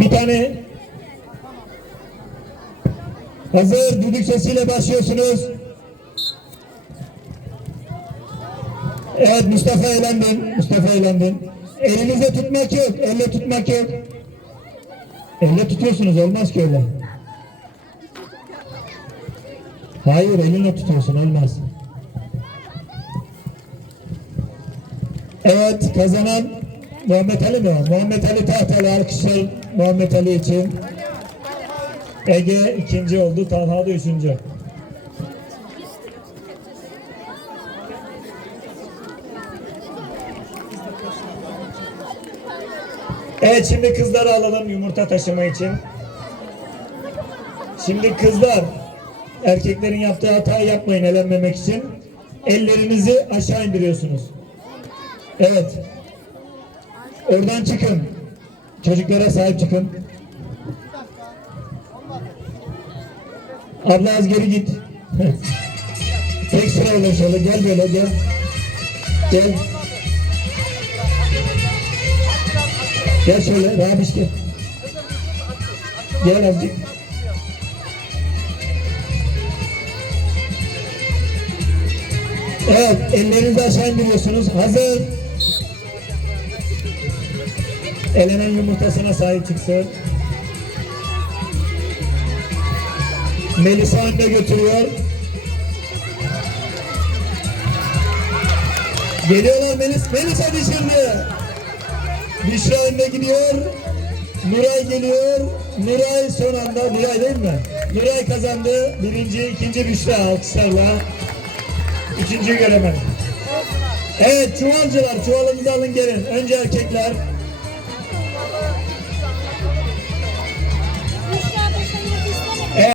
Bir tane hazır düdük sesiyle başlıyorsunuz. Evet Mustafa eğlendin. Mustafa eğlendin. Elinizde tutmak yok. Elle tutmak yok. Elle tutuyorsunuz. Olmaz ki öyle. Hayır elinle tutuyorsun. Olmaz. Evet kazanan Muhammed Ali mi? Muhammed Ali Tahtalı alkışlar Muhammed Ali için. Ege ikinci oldu. Talha da üçüncü. Evet şimdi kızları alalım yumurta taşıma için. Şimdi kızlar erkeklerin yaptığı hatayı yapmayın elenmemek için. Ellerinizi aşağı indiriyorsunuz. Evet. Oradan çıkın. Çocuklara sahip çıkın. Abla az geri git. Tek sıra şöyle. Gel böyle gel. Gel. Gel şöyle. Rabiş gel. Gel azıcık. Evet, ellerinizi aşağı indiriyorsunuz. Hazır. Elenen yumurtasına sahip çıksın. Melisa önde götürüyor. Geliyorlar Melis. Melisa düşürdü. Büşra önde gidiyor. Nuray geliyor. Nuray son anda. Nuray değil mi? Nuray kazandı. Birinci, ikinci Büşra alkışlarla. Üçüncüyü göremedim. Evet çuvalcılar çuvalınızı alın gelin. Önce erkekler.